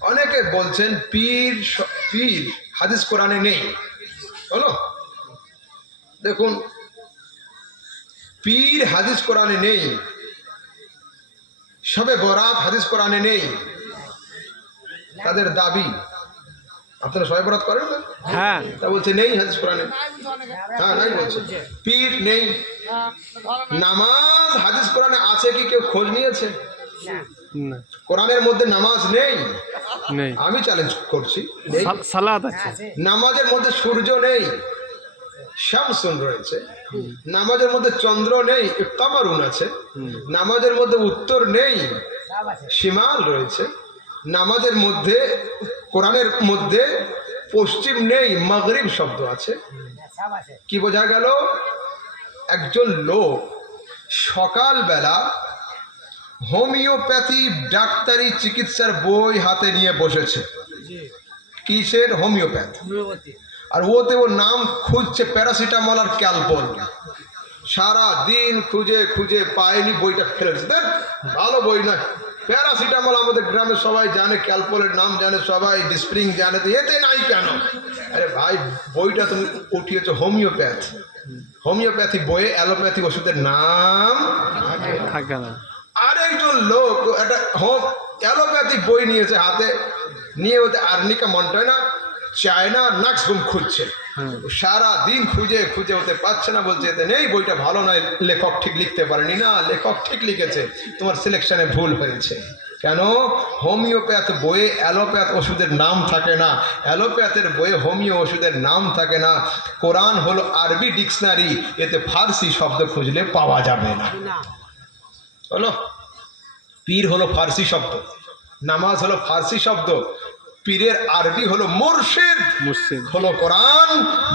অনেকে বলছেন পীর পীর হাদিস কোরআনে নেই। বলো। দেখুন, পীর হাদিস কোরআনে নেই। সবে বরাত হাদিস কোরআনে নেই। তাদের দাবি আপনারা সবাই বরাত করেন না হ্যাঁ। তা বলছে নেই হাদিস কোরআনে। হ্যাঁ নাই বলছে। পীর নেই। নামাজ হাদিস কোরআনে আছে কি কেউ খোঁজ নিয়েছে? না। কোরআনের মধ্যে নামাজ নেই। নেই। আমি চ্যালেঞ্জ করছি নেই। সা- সালাত আছে। নামাজের মধ্যে সূর্য নেই শামসুন রয়েছে। নামাজের মধ্যে চন্দ্র নেই কামারুন আছে। নামাজের মধ্যে উত্তর নেই সীমাল রয়েছে। নামাজের মধ্যে কোরআনের মধ্যে পশ্চিম নেই মাগরিব শব্দ আছে। কি বোঝা গেল? একজন লোক সকালবেলা হোমিওপ্যাথি ডাক্তারি চিকিৎসার বই হাতে নিয়ে বসেছে। কিসের? হোমিওপ্যাথ। আর ওতে ওর নাম খুঁজছে প্যারাসিটামল আর ক্যালপল। সারা দিন খুঁজে খুঁজে পায়নি বইটা ফেলেছে দেখ ভালো বই নয়। প্যারাসিটামল আমাদের গ্রামে সবাই জানে ক্যালপোলের নাম জানে সবাই ডিসপ্রিং জানে তো এতে নাই কেন? আরে ভাই বইটা তুমি উঠিয়েছো হোমিওপ্যাথ। হোমিওপ্যাথি বইয়ে অ্যালোপ্যাথি ওষুধের নাম থাকে না। আরেকজন লোক একটা হোম অ্যালোপ্যাথি বই নিয়েছে হাতে নিয়ে ওতে আর্নিকা মন্টয়না চায়না নাক্সগুম খুঁজছে হ্যাঁ। সারা দিন খুঁজে খুঁজে ওতে পারছে না বলছে এতে নেই বইটা ভালো নয় লেখক ঠিক লিখতে পারেনি। না লেখক ঠিক লিখেছে তোমার সিলেকশনে ভুল হয়েছে। কেন? হোমিওপ্যাথ বইয়ে অ্যালোপ্যাথ ওষুধের নাম থাকে না। অ্যালোপ্যাথের বইয়ে হোমিও ওষুধের নাম থাকে না। কোরআন হলো আরবি ডিকশনারি এতে ফার্সি শব্দ খুঁজলে পাওয়া যাবে না। হলো পীর হলো ফার্সি শব্দ নামাজ হলো ফার্সি শব্দ পীরের আরবি হলো মুর্শিদ। মুর্শিদ। হলো কোরআন।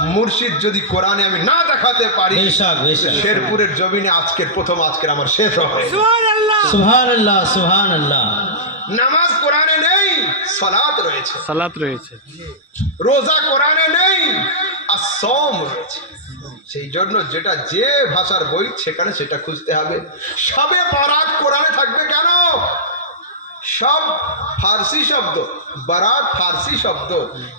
মুর্শিদ যদি কোরআনে আমি না দেখাতে পারি শেরপুরের জমিনে আজকের প্রথম আজকের আমার শেষ হবে। সুবহানাল্লাহ। সুবহানাল্লাহ নামাজ কোরআনে নেই সালাত রয়েছে। সালাত রয়েছে। রোজা কোরআনে নেই আর সম রয়েছে। সেই জন্য যেটা যে ভাষার বই সেখানে সেটা খুঁজতে হবে। সবে বারাত কোরআনে থাকবে কেন? সব ফার্সি শব্দ বারাত ফার্সি শব্দ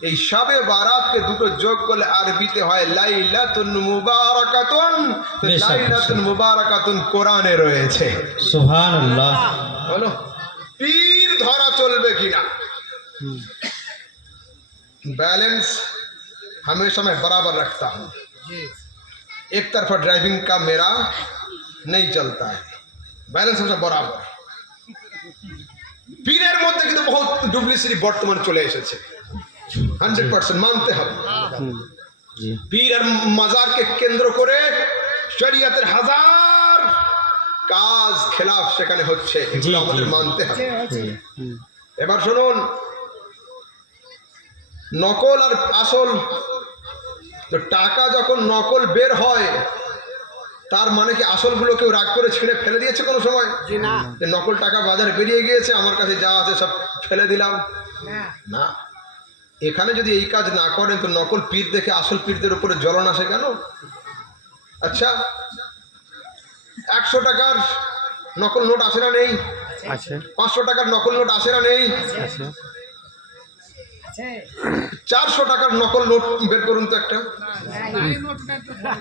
এই সবে বারাতকে দুটো যোগ করলে আরবিতে হয় লাইলাতুন মুবারাকাতুন তো বেশ, লাইলাতুন মুবারাকাতুন কোরআনে রয়েছে সুবহানাল্লাহ বলো পীর ধরা চলবে কিনা बैलेंस हमेशा मैं बराबर रखता हूँ एक तरफा ड्राइविंग का मेरा नहीं चलता है बैलेंस हमेशा बराबर পীরের মধ্যে কিন্তু বহুত ডুপ্লিসিটি বর্তমানে চলে এসেছে। হান্ড্রেড পার্সেন্ট মানতে হবে। পীর আর মাজারকে কেন্দ্র করে শরিয়াতের হাজার কাজ খেলাফ সেখানে হচ্ছে এগুলো আমাদের মানতে হবে। এবার শুনুন নকল আর আসল তো টাকা যখন নকল বের হয় তার মানে কি আসলগুলো কেউ রাগ করে ছিঁড়ে ফেলে দিয়েছে কোনো সময়? জি না। যে নকল টাকা বাজারে বেরিয়ে গিয়েছে আমার কাছে যা আছে সব ফেলে দিলাম। না। এখানে যদি এই কাজ না করেন তো নকল পীর দেখে আসল পীরদের উপরে জ্বলন আসে কেন? আচ্ছা একশো টাকার নকল নোট আসে না নেই? আছে। পাঁচশো টাকার নকল নোট আসে না নেই? আছে। চারশো টাকার নকল নোট বের করুন তো একটা?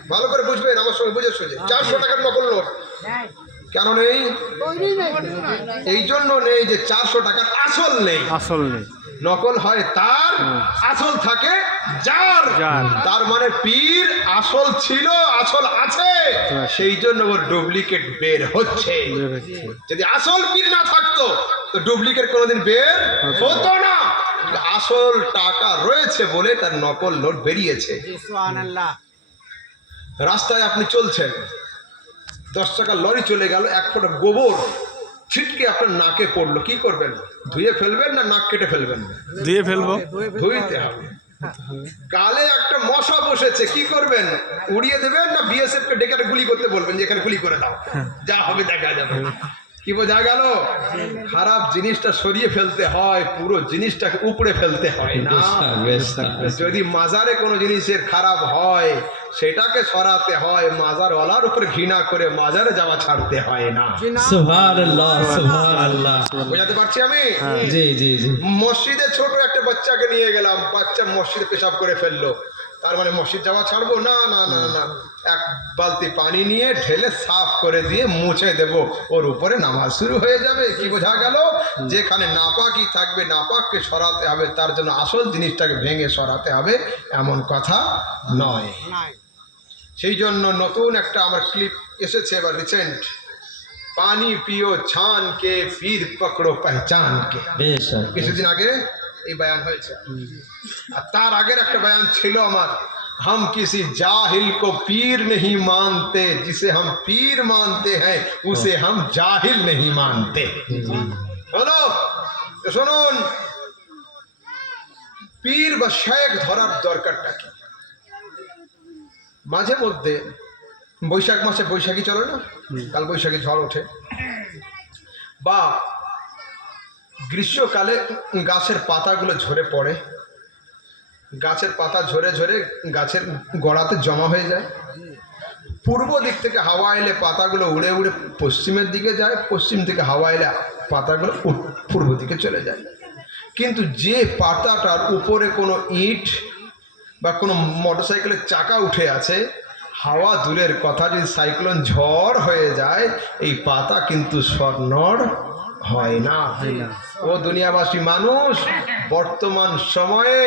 ভালো করে বুঝবেন আমার সঙ্গে বুঝে শুনে। চারশো টাকার নকল নোট। কেন নেই। এই জন্য নেই যে চারশো টাকার আসল নেই। আসল নেই। নকল হয় তার আসল থাকে যার। যার। তার মানে পীর আসল ছিল আসল আছে। হ্যাঁ। সেই জন্য ওর ডুপ্লিকেট বের হচ্ছে। যদি আসল পীর না থাকতো তো ডুপ্লিকেট কোনোদিন বের হতো না। আসল টাকা রয়েছে বলে তার নকল নোট বেরিয়েছে। রাস্তায় আপনি চলছেন দশ টাকা লরি চলে গেল এক ফোঁটা গোবর। ছিটকে আপনার নাকে পড়ল কি করবেন? ধুয়ে ফেলবেন না নাক কেটে ফেলবেন? ধুয়ে ফেলব। ধুইতে হবে। গালে একটা মশা বসেছে কি করবেন? উড়িয়ে দেবেন না বিএসএফ কে ডেকে একটা গুলি করতে বলবেন যে এখানে গুলি করে দাও? যা হবে দেখা যাবে। কি বোঝা গেল? খারাপ জিনিসটা সরিয়ে ফেলতে হয় পুরো জিনিসটাকে উপড়ে ফেলতে হয় না। যদি মাজারে কোনো জিনিসের খারাপ হয় সেটাকে সরাতে হয় মাজারওয়ালার উপর ঘৃণা করে মাজারে যাওয়া ছাড়তে হয় না। বোঝাতে পারছি আমি? জি জি জি। মসজিদে ছোট একটা বাচ্চাকে নিয়ে গেলাম বাচ্চা মসজিদে পেশাব করে ফেলল। তার মানে মসজিদ যাওয়া ছাড়বো? না না না না। এক বালতি পানি নিয়ে ঢেলে সাফ করে দিয়ে মুছে দেব। ওর উপরে নামাজ শুরু হয়ে যাবে। কি বোঝা গেল? যেখানে নাপাকি থাকবে নাপাককে সরাতে হবে তার জন্য আসল জিনিসটাকে ভেঙে সরাতে হবে এমন কথা নয়। সেই জন্য নতুন একটা আমার ক্লিপ এসেছে এবার রিসেন্ট পানি পিও ছান কে পীর পকড়ো পহচান কে কিছুদিন আগে এই বয়ান হয়েছে। আর তার আগের একটা বয়ান ছিল আমার। हम किसी जाहिल को पीर नहीं मानते जिसे हम पीर मानते हैं उसे हम जाहिल नहीं मानते শোনো শুনুন পীর বা শেখ ধরার দরকারটা কি মাঝে মধ্যে বৈশাখ মাসে বৈশাখী চলে না কাল বৈশাখী ঝড় ওঠে বা গ্রীষ্মকালে গাছের পাতাগুলো ঝরে পড়ে গাছের পাতা ঝরে ঝরে গাছের গোড়াতে জমা হয়ে যায়। পূর্ব দিক থেকে হাওয়া এলে পাতাগুলো উড়ে উড়ে পশ্চিমের দিকে যায় পশ্চিম থেকে হাওয়া এলে পাতাগুলো পূর্ব দিকে চলে যায়। কিন্তু যে পাতাটার উপরে কোনো ইট বা কোনো মোটরসাইকেলের চাকা উঠে আছে হাওয়া দূরের কথা যদি সাইক্লোন ঝড় হয়ে যায় এই পাতা কিন্তু স্বর্ণর হয় না। ও দুনিয়াবাসী মানুষ বর্তমান সময়ে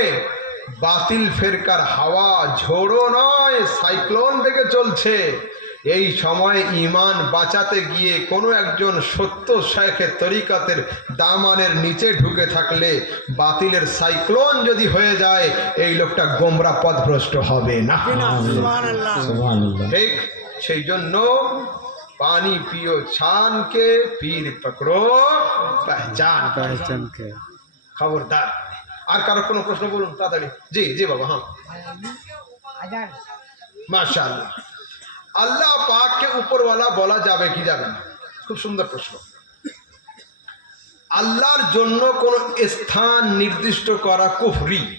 বাতিল ফেরকার হাওয়া ঝোড়ো নয় সাইক্লোন বেগে চলছে। এই সময় ইমান বাঁচাতে গিয়ে কোনো একজন সত্য শেখের তরিকাতের দামানের নিচে ঢুকে থাকলে বাতিলের সাইক্লোন যদি হয়ে যায় এই লোকটা গোমরা পথভ্রষ্ট হবে না। ঠিক সেই জন্য পানি পিও ছানকে পীর পকড়ো পহচান। পহচানকে। খবরদার। আর কারও কোনো প্রশ্ন বলুন তাড়াতাড়ি। জি জি বাবা হ্যাঁ। মাশাআল্লাহ। আল্লাহ পাককে উপরওয়ালা বলা যাবে কি যাবে না? খুব সুন্দর প্রশ্ন। আল্লাহর জন্য কোন স্থান নির্দিষ্ট করা কুফরি।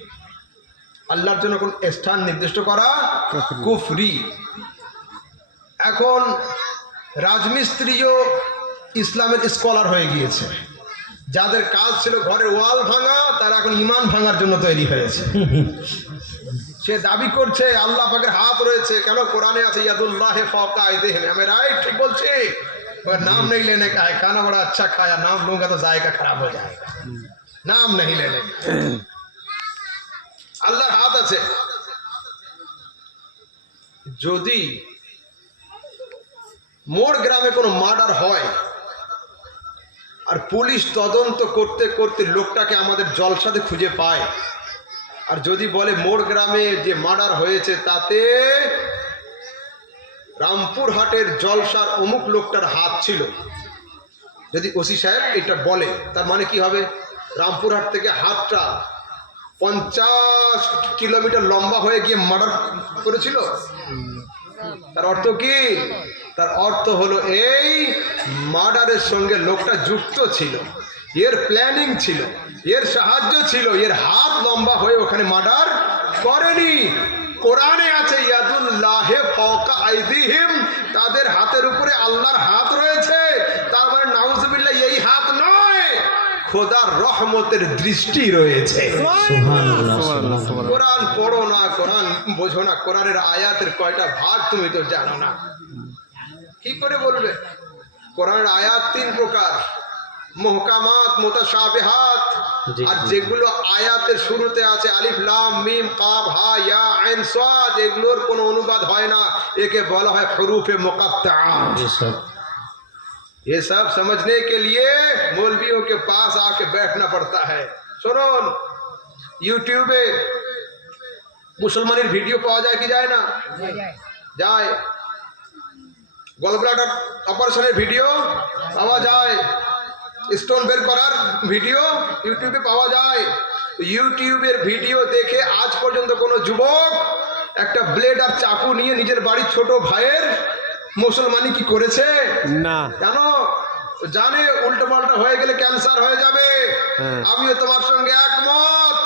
আল্লাহর জন্য কোন স্থান নির্দিষ্ট করা। কুফরি। এখন রাজমিস্ত্রিও ইসলামের স্কলার হয়ে গিয়েছে। যাদের কাজ ছিল ঘরের ওয়াল ভাঙা তারা এখন ইমান ভাঙার জন্য তৈরি হয়েছে সে দাবি করছে আল্লাহ পাকের হাত রয়েছে কেন কোরআনে আছে ইয়াদুল্লাহ ফাওকা আইদিহিম আমি রাইট ঠিক বলছি मगर नाम नहीं लेने का है खाना बड़ा अच्छा खाया नाम लूंगा तो जायका खराब हो जाएगा नाम नहीं लेने का আল্লাহর হাত আছে যদি মোর গ্রামে কোনো মার্ডার হয় আর পুলিশ তদন্ত করতে করতে লোকটাকে আমাদের জলসাতে খুঁজে পায়। আর যদি বলে মোর গ্রামে যে মার্ডার হয়েছে তাতে রামপুরহাটের জলসার অমুক লোকটার হাত ছিল। যদি ওসি সাহেব এটা বলে, তার মানে কি হবে? রামপুরহাট থেকে হাতটা পঞ্চাশ কিলোমিটার লম্বা হয়ে গিয়ে মার্ডার করেছিল? তার অর্থ কি? তার অর্থ হলো এই মার্ডারের সঙ্গে লোকটা যুক্ত ছিল। এর প্ল্যানিং ছিল, এর সাহায্য ছিল, এর হাত লম্বা হয়ে ওখানে মার্ডার করেনি। কোরআনে আছে, ইয়াদুল্লাহে ফাওকা আইদিহিম, তাদের হাতের উপরে আল্লাহর হাত রয়েছে তার মানে নাউজুবিল্লাহ এই হাত নয় খোদার রহমতের দৃষ্টি রয়েছে। কোরআন পড়ো না কোরআন বোঝো না কোরআনের আয়াতের কয়টা ভাগ তুমি তো জানো না। কি করে বলবে? কোরআনের আয়াত তিন প্রকার। মুহকামাত মুতাশাবিহাত। জি, আর যেগুলো আয়াতের শুরুতে আছে আলিফ লাম মিম কাফ হা ইয়া আইন সাদ এগুলোর কোনো অনুবাদ হয় না। একে বলা হয় হরুফে মুকাত্তা ये सब समझने के लिए मौलवियों के पास आके बैठना पड़ता है सुनो ইউটিউবে মুসলমানের ভিডিও পাওয়া যায় কি যায় না যায় গলব্লাডার অপারেশনের ভিডিও পাওয়া যায় স্টোন বের করার ভিডিও ইউটিউবে পাওয়া যায় ইউটিউবের ভিডিও দেখে আজ পর্যন্ত কোনো যুবক একটা ব্লেড আর চাকু নিয়ে নিজের বাড়ির ছোট ভাইয়ের মুসলমানি কি করেছে? না। কেন জানে উল্টো পাল্টা হয়ে গেলে ক্যান্সার হয়ে যাবে। হ্যাঁ। আমিও তোমার সঙ্গে একমত।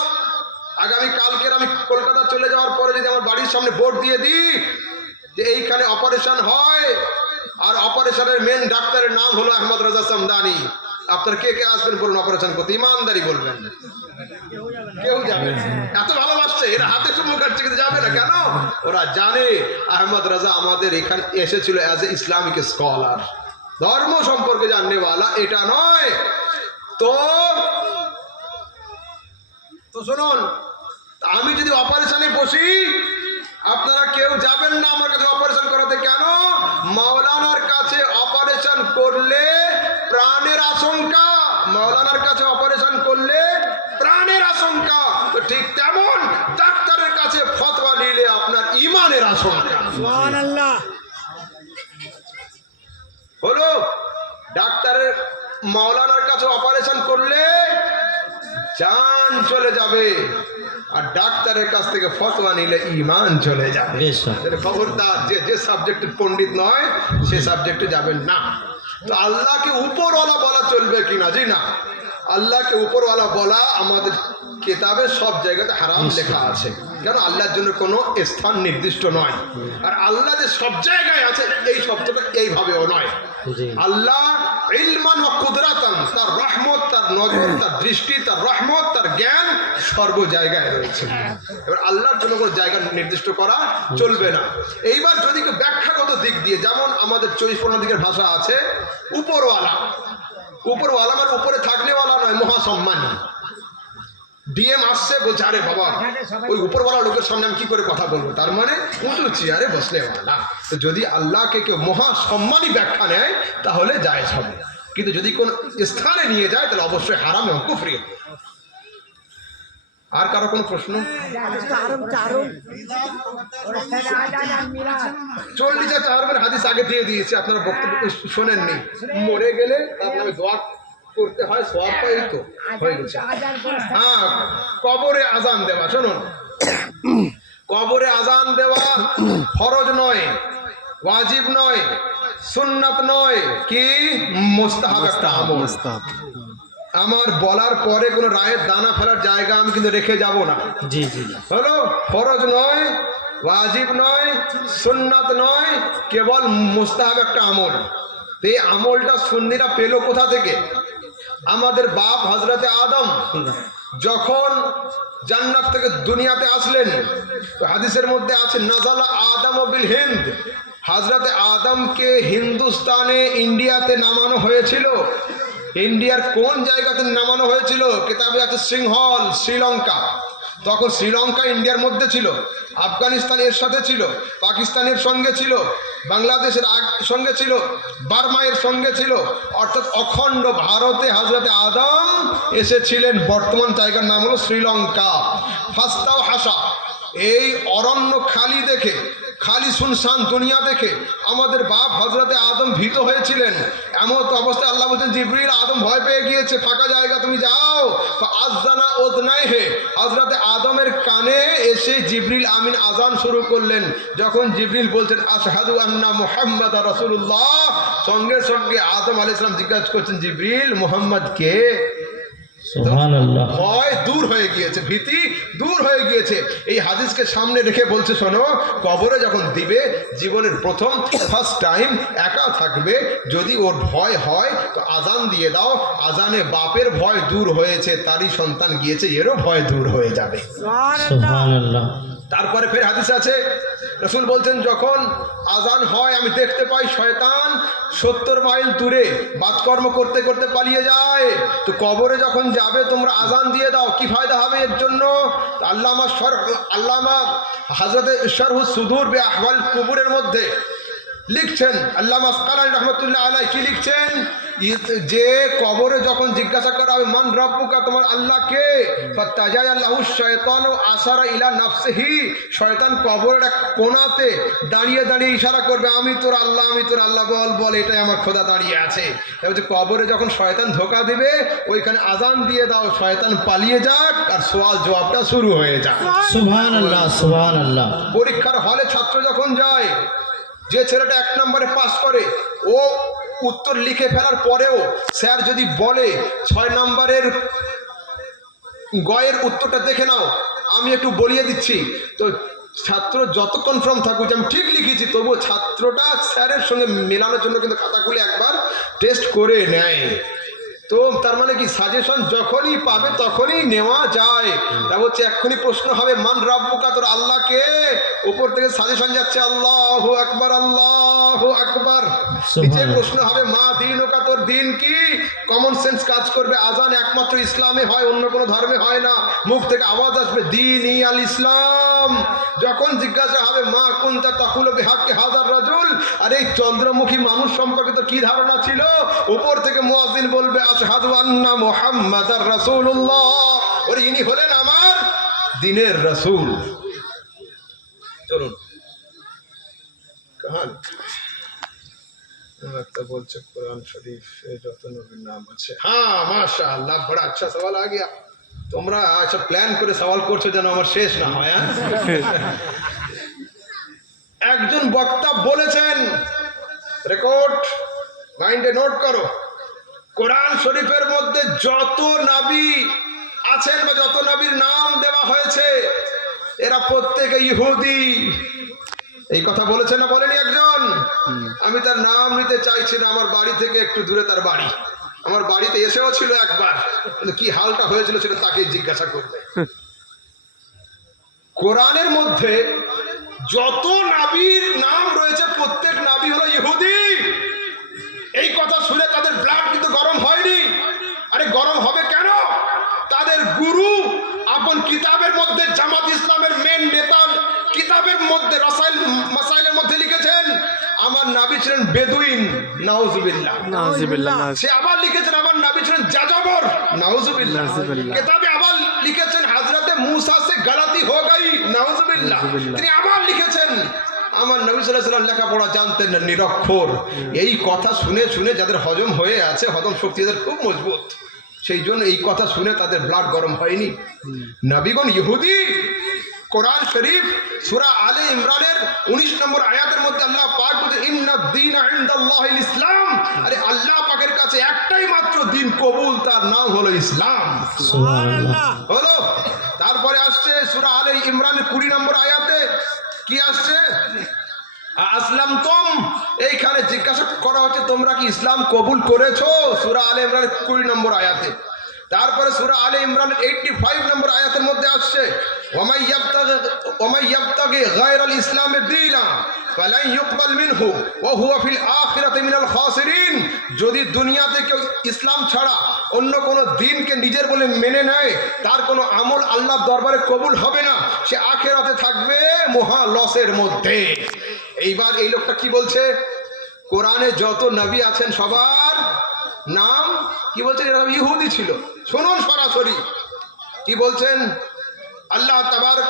আগামী কালকের আমি কলকাতা চলে যাওয়ার পরে যদি আমার বাড়ির সামনে বোর্ড দিয়ে দিই যে এইখানে অপারেশন হয় আর অপারেশনের মেন ডাক্তারের নাম হলো আহমদ রাজা সামদানি। আপনার কে কে আসবেন বলুন অপারেশন করতে? ইমানদারি বলবেন। কেউ যাবে এত ভালোবাসছে এরা হাতে চুমু কাটছে কিন্তু যাবে না কেন? ওরা জানে আহমদ রাজা আমাদের এখানে এসেছিল অ্যাজ এ ইসলামিক স্কলার ধর্ম সম্পর্কে জাননেওয়ালা এটা নয়। তো তো শুনুন আমি যদি অপারেশনে বসি আপনারা কেউ যাবেন না আমার কাছে অপারেশন করাতে। কেন? মাওলানার কাছে অপারেশন করলে প্রাণের আশঙ্কা। মাওলানার কাছে অপারেশন করলে প্রাণের আশঙ্কা। তো ঠিক তেমন ডাক্তারের কাছে ফতোয়া নিলে আপনার ইমানের আশঙ্কা। হলো ডাক্তারের মাওলানার কাছে অপারেশন করলে জান চলে যাবে। আর ডাক্তারের কাছ থেকে ফতোয়া নিলে ইমান চলে যাবে। খবরদার যে যে সাবজেক্টের পণ্ডিত নয় সে সাবজেক্টে যাবেন না। তো আল্লাহকে উপরওয়ালা বলা চলবে কিনা জি না। আল্লাহকে উপরওয়ালা বলা আমাদের কেতাবে সব জায়গাতে হারাম লেখা আছে। কেন? আল্লাহর জন্য কোনো স্থান নির্দিষ্ট নয়। আর আল্লাহ যে সব জায়গায় আছে এই শব্দটা এইভাবেও নয়। আল্লাহ ইলমান ও কুদরাতান তার রহমত তার নজর তার দৃষ্টি তার রহমত তার জ্ঞান সর্ব জায়গায় রয়েছে। এবার আল্লাহর জন্য কোনো জায়গা নির্দিষ্ট করা চলবে না। এইবার যদি ব্যাখ্যাগত দিক দিয়ে যেমন আমাদের চব্বিশ পনেরো দিকের ভাষা আছে উপরওয়ালা। উপরওয়ালা মানে উপরে থাকলেওয়ালা নয় মহাসম্মানী। ডিএম আসছে বলছে আরে বাবা ওই উপরওয়ালা লোকের সামনে আমি কি করে কথা বলব? তার মানে উঁচু চেয়ারে বসলে না। তো যদি আল্লাহকে কেউ মহা সম্মানী ব্যাখ্যা নেয় তাহলে জায়েজ হবে। কিন্তু যদি কোন স্থানে নিয়ে যায় তাহলে অবশ্যই হারাম এবং কুফরি। আর কারও কোনো প্রশ্ন? চল্লিশে চাহারবের হাদিস আগে দিয়ে দিয়েছে আপনারা বক্তব্য শোনেননি। মরে গেলে নামে দোয়া করতে হয় সব এই তো হয়ে গেছে। হ্যাঁ কবরে আজান দেওয়া শুনুন। কবরে আজান দেওয়া ফরজ নয় ওয়াজিব নয় সুন্নাত নয় কি? মোস্তাহাব একটা আমল। আমার বলার পরে কোনো রায়ের দানা ফেলার জায়গা আমি কিন্তু রেখে যাব না। জি জি। হলো ফরজ নয় ওয়াজিব নয় সুন্নাত নয় কেবল মুস্তাহাব একটা আমল। তো এই আমলটা সুন্নিরা পেল কোথা থেকে? আমাদের বাপ হজরতে আদম যখন জান্নাত থেকে দুনিয়াতে আসলেন হাদিসের মধ্যে আছে নাজালা আদম বিল হিন্দ। হাজরতে আদমকে হিন্দুস্তানে ইন্ডিয়াতে নামানো হয়েছিল। ইন্ডিয়ার কোন জায়গাতে নামানো হয়েছিল? কিতাবে আছে সিংহল, শ্রীলঙ্কা। তখন শ্রীলঙ্কা ইন্ডিয়ার মধ্যে ছিল, আফগানিস্তান এর সাথে ছিল, পাকিস্তানের সঙ্গে ছিল, বাংলাদেশের সঙ্গে ছিল, বার্মায়ের সঙ্গে ছিল, অর্থাৎ অখণ্ড ভারতে হাজরতে আদম এসেছিলেন। বর্তমান জায়গার নাম হলো শ্রীলঙ্কা। ফাস্তাও হাসা এই অরণ্য খালি দেখে খালি শুনশান দুনিয়া দেখে। আমাদের বাপ হজরতে আদম ভীত হয়েছিলেন। এমন তো অবস্থায় আল্লাহ বলছেন, জিবরিল, আদম ভয় পেয়ে গিয়েছে, ফাঁকা জায়গা, তুমি যাও। আজানা ওদনাই হে হজরতে আদমের কানে এসে জিবরিল আমিন আজান শুরু করলেন। যখন জিবরিল বলছেন, আশহাদু আন্না মুহাম্মদ রসুল্লাহ সঙ্গে সঙ্গে আদম আলাইহিস সালাম জিজ্ঞাসা করছেন, জিবরিল, মুহাম্মদ কে? সুবহানাল্লাহ ভয় দূর হয়ে গিয়েছে ভীতি দূর হয়ে গিয়েছে। এই হাদিসকে সামনে রেখে বলছে শোনো কবরে যখন দিবে জীবনের প্রথম ফার্স্ট টাইম একা থাকবে যদি ওর ভয় হয় তো আজান দিয়ে দাও। আজানে বাপের ভয় দূর হয়েছে তারই সন্তান গিয়েছে এরও ভয় দূর হয়ে যাবে। সুবহানাল্লাহ। তারপরে ফের হাদিস আছে, রসুল বলছেন, যখন আজান হয়, আমি দেখতে পাই শয়তান সত্তর মাইল দূরে বাতকর্ম করতে করতে পালিয়ে যায়। তো কবরে যখন যাবে, তোমরা আজান দিয়ে দাও, কি ফায়দা হবে এর জন্য? আল্লামা সর, আল্লামা হাজরতে শরহু সুদূর বে আহওয়াল কুবুরের মধ্যে লিখছেন আল্লাহ আসকালান রহমতুল্লাহ আলাই কি লিখছেন? যে কবরে যখন জিজ্ঞাসা করা হবে মান রব্বুকা তোমার আল্লাহ কে তাজাই আল্লাহ শয়তান ও আসারা ইলা নাফসিহি। শয়তান কবরের এক কোনাতে দাঁড়িয়ে দাঁড়িয়ে ইশারা করবে আমি তোর আল্লাহ আমি তোর আল্লাহ বল বল এটাই আমার খোদা দাঁড়িয়ে আছে। এবার কবরে যখন শয়তান ধোকা দিবে ওইখানে আজান দিয়ে দাও শয়তান পালিয়ে যাক আর সোয়াল জবাবটা শুরু হয়ে যাক। সুবহানাল্লাহ সুবহানাল্লাহ। পরীক্ষার হলে ছাত্র যখন যায় যে ছেলেটা এক নম্বরে পাস করে ও উত্তর লিখে ফেলার পরেও স্যার যদি বলে ছয় নম্বরের গয়ের উত্তরটা দেখে নাও, আমি একটু বলিয়ে দিচ্ছি। তো ছাত্র যত কনফার্ম থাকুক যে আমি ঠিক লিখেছি, তবুও ছাত্রটা স্যারের সঙ্গে মেলানোর জন্য কিন্তু খাতাগুলি একবার টেস্ট করে নেয়। তো তার মানে কি সাজেশন যখনই পাবে তখনই নেওয়া যায়। তা হচ্ছে এক্ষুনি প্রশ্ন হবে, মান রাব্বুকা? তোর আল্লাহকে ওপর থেকে সাজেশন যাচ্ছে, আল্লাহ আকবার, আল্লাহ আকবার। নিচে প্রশ্ন হবে মা দিন ওকা তোর দিন কি? কমন সেন্স কাজ করবে আজান একমাত্র ইসলামে হয় অন্য কোনো ধর্মে হয় না। মুখ থেকে আওয়াজ আসবে দিন ই আল ইসলাম। যখন জিজ্ঞাসা হবে মা কুন্তা তাকুল বিহাক্কে হাজার রাজুল? আর এই চন্দ্রমুখী মানুষ সম্পর্কে তো কি ধারণা ছিল? উপর থেকে মুয়াজ্জিন বলবে আশহাদু আন্না মুহাম্মাদার রাসূলুল্লাহ। ওর ইনি হলেন আমার দিনের রাসূল। চলুন। কাহান? যত নবীর নাম আছে হ্যাঁ বড় আচ্ছা সওয়াল আ গিয়া তোমরা আচ্ছা প্ল্যান করে সওয়াল করছ যেন আমার শেষ না হয় একজন বক্তা বলেছেন রেকর্ড মাইন্ডে নোট করো কোরআন শরীফের মধ্যে যত নাবি আছেন বা যত নাবির নাম দেওয়া হয়েছে এরা প্রত্যেকে ইহুদি এই কথা বলেছে না বলেনি একজন? আমি তার নাম নিতে চাইছি না, আমার বাড়ি থেকে একটু দূরে তার বাড়ি। আমার বাড়িতে এসেও ছিল একবার, কিন্তু কি হালটা হয়েছিল সেটা তাকে জিজ্ঞাসা করবে কোরআনের মধ্যে যত নাবির নাম রয়েছে, প্রত্যেক নাবি হলো ইহুদি। এই কথা শুনে তাদের ব্লাড কিন্তু গরম হয়নি। আরে গরম হবে কেন? তাদের গুরু আপন কিতাবের মধ্যে জামাত ইসলামের মেন নেতা কিতাবের মধ্যে, রাসাইল, মাসাইলের মধ্যে লিখেছেন আমার নাবি ছিলেন বেদুইন নাউজুবিল্লাহ। নাজিবিল্লাহ নাজ সে আবার লিখেছেন আমার নাবি ছিলেন যাযাবর নাউজুবিল্লাহ। নাউজুবিল্লাহ। কিতাবে আবার লিখেছেন হাজরাতে মুসা সে গলতি হো গই নাউজুবিল্লাহ। নাউজুবিল্লাহ। তিনি আবার লিখেছেন আমার নবী সাল্লাম লেখাপড়া জানতেন না নিরক্ষর। এই কথা শুনে শুনে যাদের হজম হয়ে আছে হজম শক্তি এদের খুব মজবুত। সেই জন্য এই কথা শুনে তাদের ব্লাড গরম হয়নি। নবীগণ ইহুদি কোরআন শরীফ সুরা আলে ইমরানের 19 নম্বর আয়াতের মধ্যে আল্লাহ পাক ইসলাম। আরে আল্লাহ পাকের কাছে একটাই মাত্র দিন কবুল তার নাম হলো ইসলাম। হলো। তারপরে আসছে সূরা আলে ইমরানের 20 নম্বর আয়াতে কি আসছে? আসলাম তোম এইখানে জিজ্ঞাসা করা হচ্ছে তোমরা কি ইসলাম কবুল করেছ? সুরা আলে ইমরানের 20 নম্বর আয়াতে। তারপরে সূরা আলে ইমরানের 85 নম্বর আয়াতের মধ্যে আসছে খাসিরিন। যদি দুনিয়াতে কেউ ইসলাম ছাড়া অন্য কোনো দিনকে নিজের বলে মেনে নেয়, তার কোনো আমল আল্লাহ দরবারে কবুল হবে না, সে আখেরাতে থাকবে মহা লসের মধ্যে। এইবার এই লোকটা কি বলছে? কোরআনে যত নবী আছেন সবার নাম কি বলছেন এরকম ইহুদি ছিল। শুনুন সরাসরি। কি বলছেন? আল্লাহ তাবারক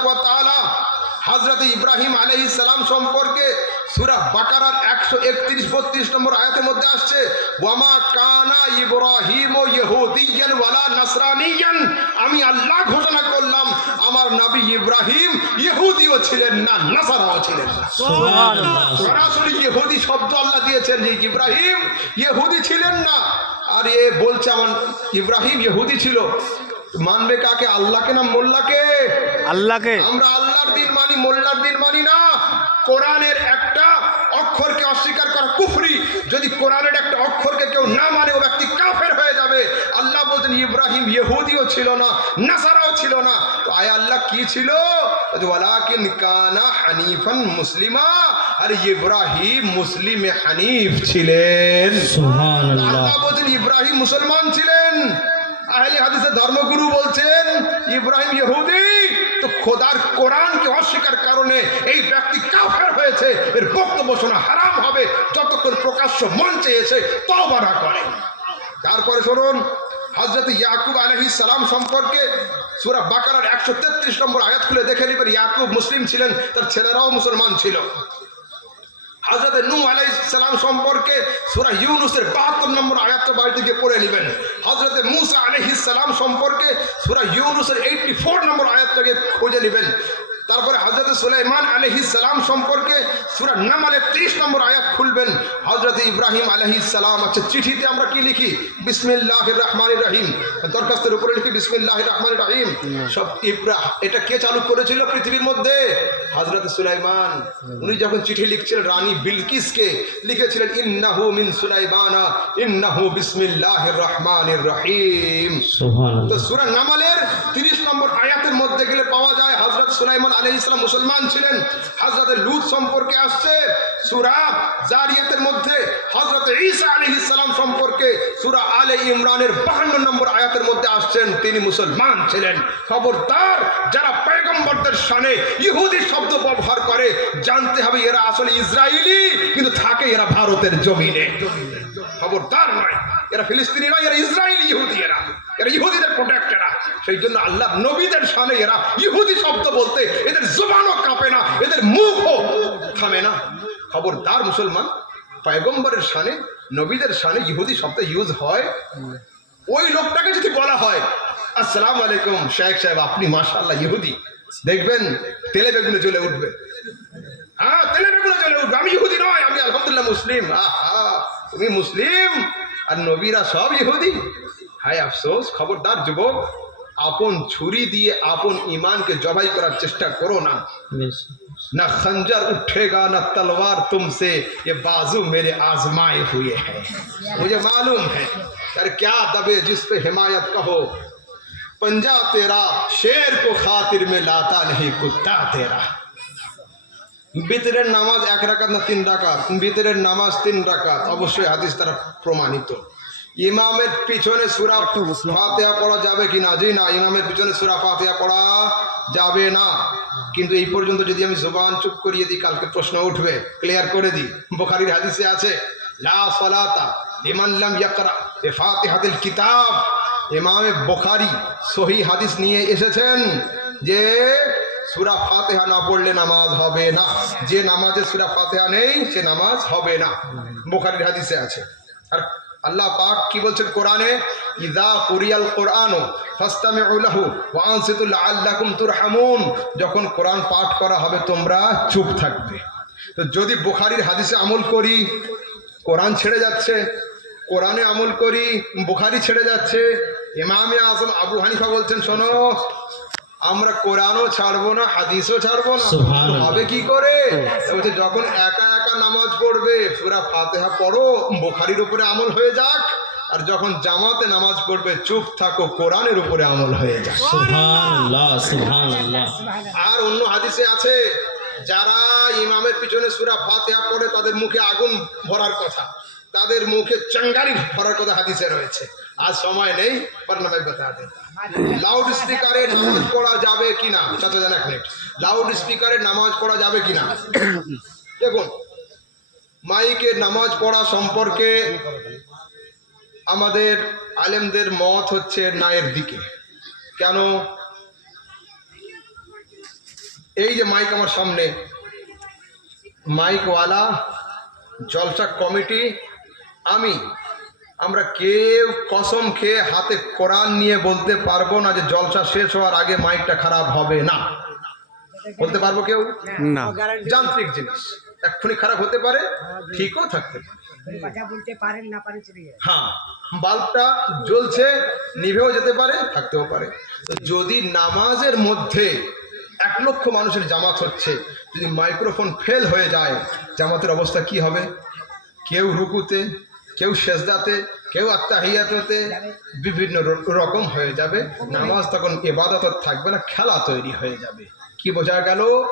হযরত ইব্রাহিম আলাইহিস সালাম সম্পর্কে সূরা বাকারার 131 32 নম্বর আয়াতের মধ্যে আসছে ওয়ামা কানা ইব্রাহিম ও ইহুদিয়ান ওয়ালা নাসরানিয়ান। আমি আল্লাহ ঘোষণা করলাম আমার নবী ইব্রাহিম ইহুদিও ছিলেন না নাসারাও ছিলেন সরাসরি ইহুদি শব্দ আল্লাহ দিয়েছেন যে ইব্রাহিম ইহুদি ছিলেন না। আর এ বলছে আমার ইব্রাহিম ইহুদি ছিল। মানবে কাকে? আল্লাহকে না মোল্লাকে? আল্লাহকে। আমরা আল্লাহর দিন মানি মোল্লার দিন মানি না। কোরআনের একটা অক্ষরকে অস্বীকার করা কুফরি। যদি কোরআনের একটা অক্ষরকে কেউ না মানে ও ব্যক্তি কাফের হয়ে যাবে। আল্লাহ বলছেন ইব্রাহিম ইহুদিও ছিল না নাসারাও ছিল না। তো আয় আল্লাহ কি ছিল? ওয়ালাকিন কানা হানিফান মুসলিমা। আর ইব্রাহিম মুসলিমে হানিফ ছিলেন। আল্লাহ বলছেন ইব্রাহিম মুসলমান ছিলেন। আহলে হাদিসের ধর্মগুরু বলছেন, ইব্রাহিম ইহুদি, তো খোদার কোরআনকে অস্বীকার কারণে এই ব্যক্তি কাফের হয়েছে। এর বক্তব্য শোনা হারাম হবে। যতক্ষণ প্রকাশ্য মঞ্চে এসে তওবা না করে। তারপরে শুনুন হজরত ইয়াকুব আলহিস সালাম সম্পর্কে সুরা বাকারার একশো তেত্রিশ নম্বর আয়াত খুলে দেখে নেবেন। ইয়াকুব মুসলিম ছিলেন, তার ছেলেরাও মুসলমান ছিল। হজরত নূ আলাই সালাম সম্পর্কে সুরা ইউনুসের বাহাত্তর নম্বর আয়াতটা বাড়িতে গিয়ে পড়ে নেবেন। হজরতে মুসা আলহিসাম সম্পর্কে সুরা ইউনুসের এইটটি ফোর নম্বর আয়াতটাকে খুঁজে নেবেন। তারপরে হজরত সুলাইমান আলহি সালাম সম্পর্কে সুরা নামালের ত্রিশ নম্বর আয়াত খুলবেন। হজরত ইব্রাহিম আলহি সালাম আছে চিঠিতে আমরা কি লিখি? বিসমিল্লাহ রহমান রহিম। দরখাস্তের উপরে লিখি বিসমিল্লাহ রহমান রহিম। সব ইব্রাহ এটা কে চালু করেছিল পৃথিবীর মধ্যে? হজরত সুলাইমান। উনি যখন চিঠি লিখছিলেন রানী বিলকিসকে লিখেছিলেন ইন্নাহু মিন সুলাইমানা ইন্নাহু বিসমিল্লাহ রহমান রহিম। তো সুরা নামালের তিরিশ নম্বর আয়াতের মধ্যে গেলে পাওয়া যায় হজরত সুলাইমান আলী ইসলাম মুসলমান ছিলেন। হজরত লুত সম্পর্কে আসছে, সুরা জারিয়াতের মধ্যে হজরত ঈসা আলী ইসলাম সম্পর্কে সুরা আলে ইমরানের বাহান্ন নম্বর আয়াতের মধ্যে আসছেন, তিনি মুসলমান ছিলেন। খবরদার, যারা পেগম্বরদের সানে ইহুদি শব্দ ব্যবহার করে, জানতে হবে এরা আসলে ইসরায়েলি কিন্তু থাকে এরা ভারতের জমিনে। খবরদার নয়, এরা ফিলিস্তিনি নয়, এরা ইসরায়েলি ইহুদি এরা। এরা ইহুদিদের প্রোটেক্ট এরা। সেই জন্য আল্লাহ নবীদের সামনে এরা ইহুদি শব্দ বলতে এদের জবানও কাঁপে না, এদের মুখও থামে না। খবরদার মুসলমান, পয়গম্বরের সানে নবীদের সানে ইহুদি শব্দ ইউজ হয়। ওই লোকটাকে যদি বলা হয়, আসসালাম আলাইকুম শেখ সাহেব, আপনি মাশাআল্লাহ ইহুদি। দেখবেন তেলে বেগুনে চলে উঠবে। হ্যাঁ তেলে বেগুনে চলে উঠবে। আমি ইহুদি নয়, আমি আলহামদুলিল্লাহ মুসলিম। আহা, তুমি মুসলিম, আর নবীরা সব ইহুদি। হায় আফসোস খবরদার যুবক আপন ছুরি দিয়ে আপন ইমানকে জবাই করার চেষ্টা করো না বেশ ना खंजर उठेगा ना तलवार तुमसे ये बाजू मेरे आजमाए हुए हैं मुझे मालूम है यार क्या दबे जिस पे हिमायत कहो पंजा तेरा शेर को खातिर में लाता नहीं कुत्ता तेरा বিতরের নামাজ এক রাকাত না তিন রাকাত বিতরের নামাজ তিন রাকাত অবশ্যই হাদিস দ্বারা প্রমাণিত ইমামের পিছনে সুরা ফাতেহা পড়া যাবে কি না? জি না ইমামের পিছনে সুরা ফাতেহা পড়া যাবে না। কিন্তু এই পর্যন্ত যদি আমি জবান চুপ করিয়ে দিই কালকে প্রশ্ন উঠবে ক্লিয়ার করে দিই। বোখারির হাদিসে আছে লা সালাতা ইয়াকরা ফাতিহাতিল কিতাব। ইমামে বুখারী সহি হাদিস নিয়ে এসেছেন যে সুরা ফাতেহা না পড়লে নামাজ হবে না। যে নামাজে সুরা ফাতেহা নেই সে নামাজ হবে না। বুখারীর হাদিসে আছে। আর আল্লাহ পাক কি বলছেন কোরআনে? ইদা কুরিয়াল কোরআন ফাস্তামিউ লাহু ওয়া আনসিতু লাআল্লাকুম তুরহামুন যখন কোরআন পাঠ করা হবে তোমরা চুপ থাকবে। তো যদি বুখারীর হাদিসে আমল করি কোরআন ছেড়ে যাচ্ছে কোরআনে আমল করি বুখারি ছেড়ে যাচ্ছে ইমামে আজম আবু হানিফা বলছেন শোনো আমরা কোরআনও ছাড়বো না হাদিসও ছাড়বো না। হবে কি করে? যখন একা একা নামাজ পড়বে সুরা ফাতেহা পড়ো বোখারির উপরে আমল হয়ে যাক আর যখন জামাতে নামাজ পড়বে চুপ থাকো কোরআনের উপরে আমল হয়ে যাক। আর অন্য হাদিসে আছে যারা ইমামের পিছনে সুরা ফাতেহা পড়ে তাদের মুখে আগুন ভরার কথা তাদের মুখে চাঙ্গারি ভরার কথা হাদিসে রয়েছে। আজ সময় নেই বাতা লাউড স্পিকারে নামাজ পড়া যাবে কিনা চাচা জান এক মিনিট। লাউড স্পিকারে নামাজ পড়া যাবে কিনা? দেখুন মাইকে নামাজ পড়া সম্পর্কে আমাদের আলেমদের মত হচ্ছে নায়ের দিকে। কেন? এই যে মাইক আমার সামনে মাইকওয়ালা জলসা কমিটি আমি আমরা কেউ কসম খেয়ে হাতে কোরআন নিয়ে বলতে পারব না যে জলসা শেষ হওয়ার আগে মাইকটা খারাপ হবে না। বলতে পারব কেউ? না। যান্ত্রিক জিনিস। এক্ষুনি খারাপ হতে পারে ঠিকও থাকতে পারে। হ্যাঁ বাল্বটা জ্বলছে নিভেও যেতে পারে থাকতেও পারে। যদি নামাজের মধ্যে এক লক্ষ মানুষের জামাত হচ্ছে যদি মাইক্রোফোন ফেল হয়ে যায় জামাতের অবস্থা কি হবে? কেউ রুকুতে কেউ সেজদাতে কেউ আত্মাহিয়াতে বিভিন্ন রকম হয়ে যাবে। নামাজ তখন এবাদত থাকবে না খেলা তৈরি হয়ে যাবে। কি বোঝা গেল?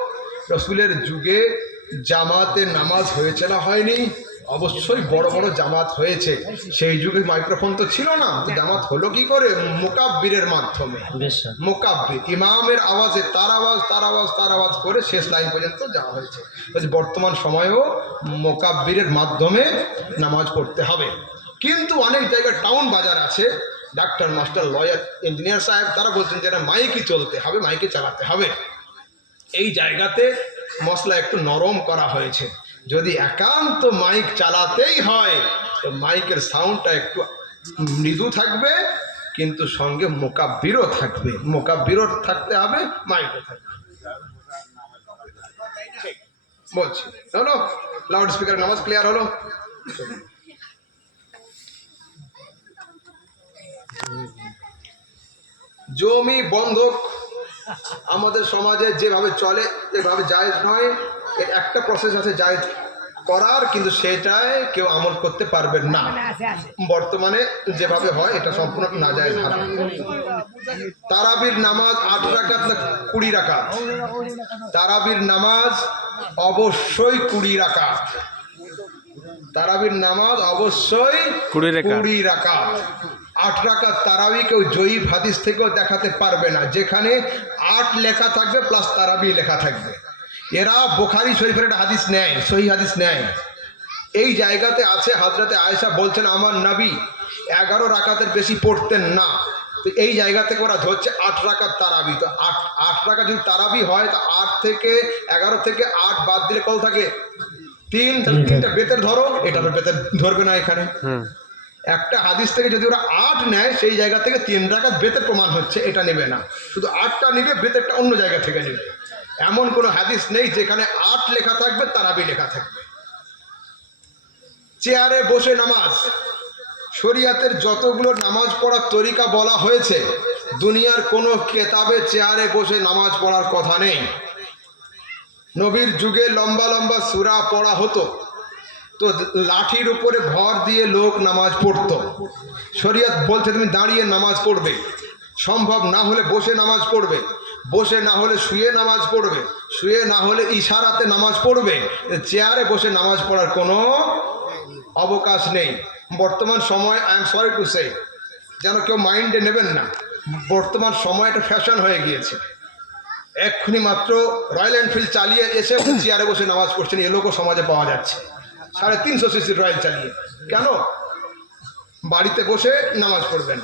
রসুলের যুগে জামাতে নামাজ হয়েছে না হয়নি? অবশ্যই বড় বড় জামাত হয়েছে। সেই যুগে মাইক্রোফোন তো ছিল না। জামাত হলো কি করে? মোকাব্বিরের মাধ্যমে। মোকাব্বির ইমামের আওয়াজে তার আওয়াজ তার আওয়াজ তার আওয়াজ করে শেষ লাইন পর্যন্ত যাওয়া হয়েছে। বর্তমান সময়েও মোকাব্বিরের মাধ্যমে নামাজ পড়তে হবে। কিন্তু অনেক জায়গায় টাউন বাজার আছে। ডাক্তার মাস্টার লয়ার ইঞ্জিনিয়ার সাহেব তারা বলছেন যে না মাইকই চলতে হবে মাইকে চালাতে হবে। এই জায়গাতে মশলা একটু নরম করা হয়েছে। যদি একান্ত মাইক চালাতেই হয়, তো মাইকের সাউন্ডটা একটু মৃদু থাকবে, কিন্তু সঙ্গে মোকাব্বিরও থাকবে। মোকাব্বিরও থাকতে হবে, মাইকও থাকবে। বলছি, হলো? লাউড স্পিকার নামাজ ক্লিয়ার হলো? জমি বন্ধক আমাদের সমাজে যেভাবে চলে এভাবে জায়েজ নয় এর একটা প্রসেস আছে জায়েজ করার কিন্তু সেটাই কেউ আমল করতে পারবেন না। মানে বর্তমানে যেভাবে হয় এটা সম্পূর্ণ না যায় হারাম। তারাবির নামাজ আট রাকাত না কুড়ি রাকাত? তারাবির নামাজ অবশ্যই কুড়ি রাকাত। তারাবির নামাজ অবশ্যই কুড়ি রাকাত। আট রাকাত তারাবি কেউ জয়ীফ হাদিস থেকেও দেখাতে পারবে না। যেখানে আট লেখা থাকবে প্লাস তারাবি লেখা থাকবে। এরা বোখারি শরীফের একটা হাদিস নেয় সহি হাদিস নেয়। এই জায়গাতে আছে হাজরাতে আয়েশা বলছেন আমার নবী এগারো রাকাতের বেশি পড়তেন না। তো এই জায়গা থেকে ওরা ধরছে আট রাকাত তারাবি। তো আট আট রাকাত যদি তারাবি হয় তো আট থেকে এগারো থেকে আট বাদ দিলে কত থাকে? তিন তিনটা বেতের ধরো এটা তো বেতের ধরবে না এখানে। হুম। একটা হাদিস থেকে যদি ওরা আট নেয়, সেই জায়গা থেকে তিন রাকাত বেতের প্রমাণ হচ্ছে, এটা নেবে না। শুধু আটটা নেবে, বেতেরটা অন্য জায়গা থেকে নেবে। এমন কোনো হাদিস নেই যেখানে আট লেখা থাকবে, তারাবি লেখা থাকবে। চেয়ারে বসে নামাজ। শরিয়াতের যতগুলো নামাজ পড়ার তরিকা বলা হয়েছে, দুনিয়ার কোনো কেতাবে চেয়ারে বসে নামাজ পড়ার কথা নেই। নবীর যুগে লম্বা লম্বা সুরা পড়া হতো। তো লাঠির উপরে ভর দিয়ে লোক নামাজ পড়তো। শরিয়ত বলছে, তুমি দাঁড়িয়ে নামাজ পড়বে। সম্ভব না হলে বসে নামাজ পড়বে। বসে না হলে শুয়ে নামাজ পড়বে। শুয়ে না হলে ইশারাতে নামাজ পড়বে। চেয়ারে বসে নামাজ পড়ার কোনো অবকাশ নেই। বর্তমান সময় I am sorry to say যেন কেউ মাইন্ডে নেবেন না। বর্তমান সময় একটা ফ্যাশন হয়ে গিয়েছে। এক্ষুনি মাত্র রয়্যাল এনফিল্ড চালিয়ে এসে চেয়ারে বসে নামাজ পড়ছেন। এ লোকও সমাজে পাওয়া যাচ্ছে। সাড়ে তিনশো সিসির রয়্যাল চালিয়ে। কেন? বাড়িতে বসে নামাজ পড়বেন।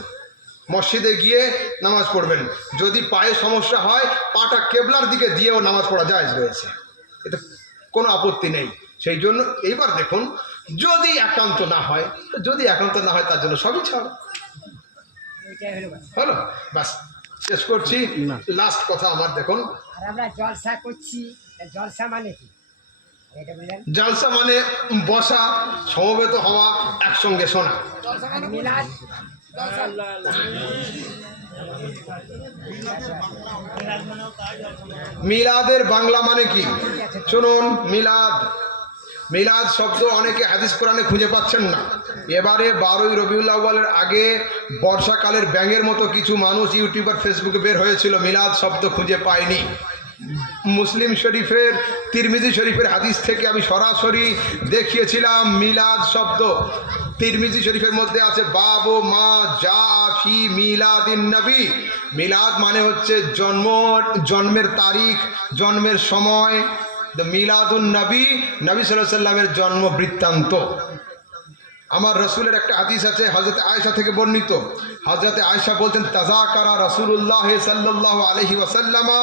মসজিদে গিয়ে নামাজ পড়বেন। যদি পায়ে সমস্যা হয় পাটা কেবলার দিকে দিয়েও নামাজ পড়া যায় রয়েছে। এতে কোনো আপত্তি নেই। সেই জন্য এইবার দেখুন যদি একান্ত না হয় যদি একান্ত না হয় তার জন্য সবই ছাড় হলো। বাস শেষ করছি। লাস্ট কথা আমার দেখুন। আর আমরা জলসা করছি। জলসা মানে কি? জালসা মানে বসা সমবেত হওয়া একসঙ্গে শোনা। মিলাদের বাংলা মানে কি? শুনুন মিলাদ। মিলাদ শব্দ অনেকে হাদিস কোরআনে খুঁজে পাচ্ছেন না। এবারে বারোই রবিউল আউ্বালের আগে বর্ষাকালের ব্যাঙের মতো কিছু মানুষ ইউটিউবার ফেসবুকে বের হয়েছিল মিলাদ শব্দ খুঁজে পায়নি। মুসলিম শরীফের, তিরমিজি শরীফের হাদিস থেকে আমি সরাসরি দেখিয়েছিলাম মিলাদ শব্দ। তিরমিজি শরীফের মধ্যে আছে বাবু মা যা ফি মিলাদিন নবী। মিলাদ মানে হচ্ছে জন্ম, জন্মের তারিখ, জন্মের সময়। মিলাদুন নবী নবী সাল্লাহ সাল্লামের জন্ম বৃত্তান্ত আমার রসুলের একটা হাদিস আছে হজরত আয়সা থেকে বর্ণিত। হজরত আয়সা বলতেন তাজাকারা রসুল্লাহ সাল্লাহ আলহি ওয়াসাল্লামা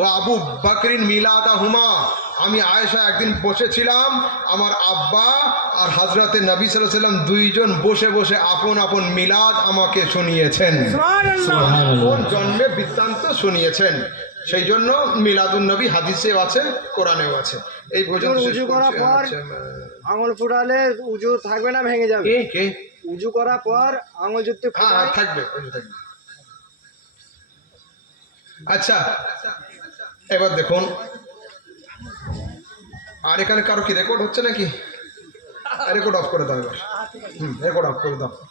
ও আবু বকরিন মিলাদা হুমা আমি আয়েশা একদিন বসেছিলাম আমার আব্বা আর হজরতে নবী সাল্লাম দুইজন বসে বসে আপন আপন মিলাদ আমাকে শুনিয়েছেন। কোন জন্মে বৃত্তান্ত শুনিয়েছেন। সেই জন্য মিলাদুন নবী হাদিসেও আছে কোরআনেও আছে। এই পর্যন্ত শেষ উজু করার করছি। পর আঙুল ফুটালে উজু থাকবে না ভেঙে যাবে। কে? কে? উজু করার পর আঙুল যদি হ্যাঁ হ্যাঁ থাকবে থাকবে। আচ্ছা এবার দেখুন। আর এখানে কারও কি রেকর্ড হচ্ছে নাকি? রেকর্ড অফ করে দাও এবার। হুম রেকর্ড অফ করে দাও।